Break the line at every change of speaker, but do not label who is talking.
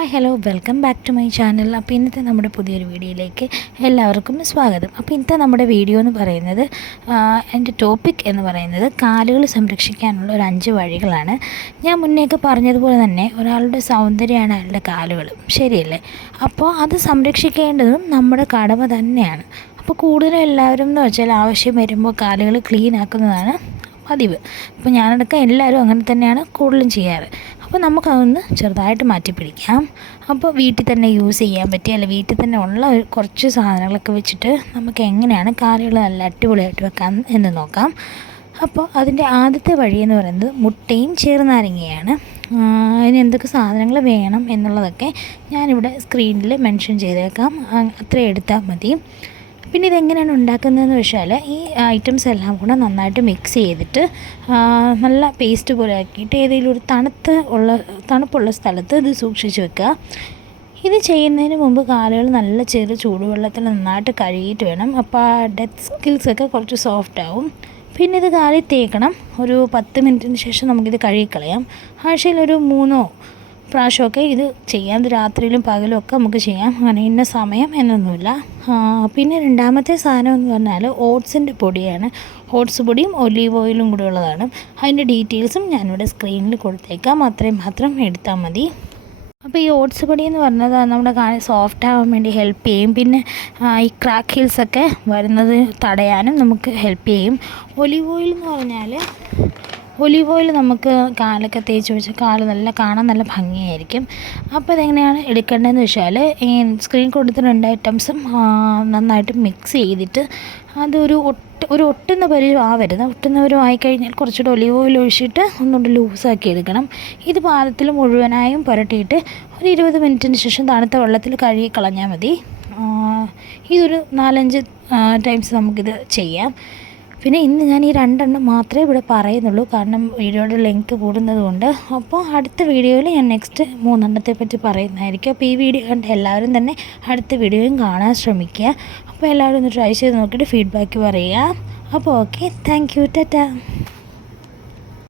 Hi hello welcome back to my channel അപ്പോൾ ഇന്നത്തെ നമ്മുടെ പുതിയൊരു വീഡിയോയിലേക്ക് എല്ലാവർക്കും സ്വാഗതം. അപ്പോൾ ഇന്നത്തെ നമ്മുടെ വീഡിയോ എന്ന് പറയുന്നത് എന്റെ ടോപ്പിക് എന്ന് പറയുന്നത് കാലുകൾ സംരക്ഷിക്കാനുള്ള ഒരു അഞ്ച് വഴികളാണ്. ഞാൻ മുന്നേക്ക് പറഞ്ഞതുപോലെ തന്നെ ഒരാളുടെ സൗന്ദര്യമാണ് അയാളുടെ കാലുകൾ. ശരിയല്ലേ? അപ്പോൾ അത് സംരക്ഷിക്കേണ്ടതും നമ്മുടെ കടമ തന്നെയാണ്. അപ്പോൾ കൂടുതലും എല്ലാവരും എന്ന് വെച്ചാൽ ആവശ്യം വരുമ്പോൾ കാലുകൾ ക്ലീൻ ആക്കുന്നതാണ് പതിവ്. അപ്പോൾ ഞാനടക്കം എല്ലാവരും അങ്ങനെ തന്നെയാണ് കൂടുതലും ചെയ്യാറ്. അപ്പോൾ നമുക്കതൊന്ന് ചെറുതായിട്ട് മാറ്റി പിടിക്കാം. അപ്പോൾ വീട്ടിൽ തന്നെ യൂസ് ചെയ്യാൻ പറ്റിയ അല്ല വീട്ടിൽ തന്നെ ഉള്ള കുറച്ച് സാധനങ്ങളൊക്കെ വെച്ചിട്ട് നമുക്ക് എങ്ങനെയാണ് കാലുകൾ നല്ല അടിപൊളിയായിട്ട് വെക്കാം എന്ന് നോക്കാം. അപ്പോൾ അതിന്റെ ആദ്യത്തെ വഴി എന്ന് പറയുന്നത് മുട്ടയും ചെറുനാരങ്ങയാണ്. അതിന് എന്തൊക്കെ സാധനങ്ങൾ വേണം എന്നുള്ളതൊക്കെ ഞാനിവിടെ സ്ക്രീനിൽ മെൻഷൻ ചെയ്തേക്കാം. അത്രയും എടുത്താൽ മതി. പിന്നെ ഇതെങ്ങനെയാണ് ഉണ്ടാക്കുന്നതെന്ന് വെച്ചാൽ ഈ ഐറ്റംസ് എല്ലാം കൂടെ നന്നായിട്ട് മിക്സ് ചെയ്തിട്ട് നല്ല പേസ്റ്റ് പോലെ ആക്കിയിട്ട് ഏതെങ്കിലും ഒരു തണുത്ത് ഉള്ള തണുപ്പുള്ള സ്ഥലത്ത് ഇത് സൂക്ഷിച്ച് വെക്കുക. ഇത് ചെയ്യുന്നതിന് മുമ്പ് കാലുകൾ നല്ല ചെറു ചൂടുവെള്ളത്തിൽ നന്നായിട്ട് കഴുകിയിട്ട് വേണം. അപ്പോൾ ആ ഡെത്ത് സ്കിൽസൊക്കെ കുറച്ച് സോഫ്റ്റ് ആവും. പിന്നെ ഇത് കാലിൽ തേക്കണം. ഒരു പത്ത് മിനിറ്റിന് ശേഷം നമുക്കിത് കഴുകിക്കളയാം. ആഴ്ചയിൽ ഒരു മൂന്നോ പ്രാവശ്യമൊക്കെ ഇത് ചെയ്യാം. രാത്രിയിലും പകലും ഒക്കെ നമുക്ക് ചെയ്യാം. അങ്ങനെ ഇന്ന സമയം എന്നൊന്നുമില്ല. പിന്നെ രണ്ടാമത്തെ സാധനം എന്ന് പറഞ്ഞാൽ ഓട്സിന്റെ പൊടിയാണ്. ഓട്സ് പൊടിയും ഒലീവ് ഓയിലും കൂടെ ഉള്ളതാണ്. അതിന്റെ ഡീറ്റെയിൽസും ഞാനിവിടെ സ്ക്രീനിൽ കൊടുത്തേക്കാം. അത്രയും മാത്രം എടുത്താൽ മതി. അപ്പോൾ ഈ ഓട്സ് പൊടി എന്ന് പറഞ്ഞത് നമ്മുടെ കാൽ സോഫ്റ്റ് ആവാൻ വേണ്ടി ഹെൽപ്പ് ചെയ്യും. പിന്നെ ഈ ക്രാക്ക് ഒക്കെ വരുന്നത് തടയാനും നമുക്ക് ഹെൽപ്പ് ചെയ്യും. ഒലിവ് ഓയിൽ എന്ന് പറഞ്ഞാൽ ഒലിവ് ഓയിൽ നമുക്ക് കാലൊക്കെ തേച്ച് വെച്ച് കാൽ നല്ല കാണാൻ നല്ല ഭംഗിയായിരിക്കും. അപ്പോൾ ഇതെങ്ങനെയാണ് എടുക്കേണ്ടതെന്ന് വെച്ചാൽ ഈ സ്ക്രീൻ കൊടുത്തിട്ട് ഐറ്റംസും നന്നായിട്ട് മിക്സ് ചെയ്തിട്ട് അതൊരു ഒട്ട് ഒരു ഒട്ടുന്ന പരുവം ആവരുത് ഒട്ടുന്ന പരുവം ആയിക്കഴിഞ്ഞാൽ കുറച്ചുകൂടെ ഒലിവ് ഓയിൽ ഒഴിച്ചിട്ട് ഒന്നുകൊണ്ട് ലൂസാക്കി എടുക്കണം. ഇത് പാദത്തിൽ മുഴുവനായും പുരട്ടിയിട്ട് ഒരു ഇരുപത് മിനിറ്റിന് ശേഷം തണുത്ത വെള്ളത്തിൽ കഴുകി കളഞ്ഞാൽ മതി. ഇതൊരു നാലഞ്ച് ടൈംസ് നമുക്കിത് ചെയ്യാം. പിന്നെ ഇന്ന് ഞാൻ ഈ രണ്ടെണ്ണം മാത്രമേ ഇവിടെ പറയുന്നുള്ളൂ. കാരണം വീഡിയോയുടെ ലെങ്ത് കൂടുന്നതുകൊണ്ട് അപ്പോൾ അടുത്ത വീഡിയോയിൽ ഞാൻ നെക്സ്റ്റ് മൂന്നെണ്ണത്തെ പറ്റി പറയുന്നതായിരിക്കും. അപ്പോൾ ഈ വീഡിയോ കണ്ട് എല്ലാവരും തന്നെ അടുത്ത വീഡിയോയും കാണാൻ ശ്രമിക്കുക. അപ്പോൾ എല്ലാവരും ഒന്ന് ട്രൈ ചെയ്ത് നോക്കിയിട്ട് ഫീഡ്ബാക്ക് പറയുക. അപ്പോൾ ഓക്കെ താങ്ക് യു ടാറ്റാ.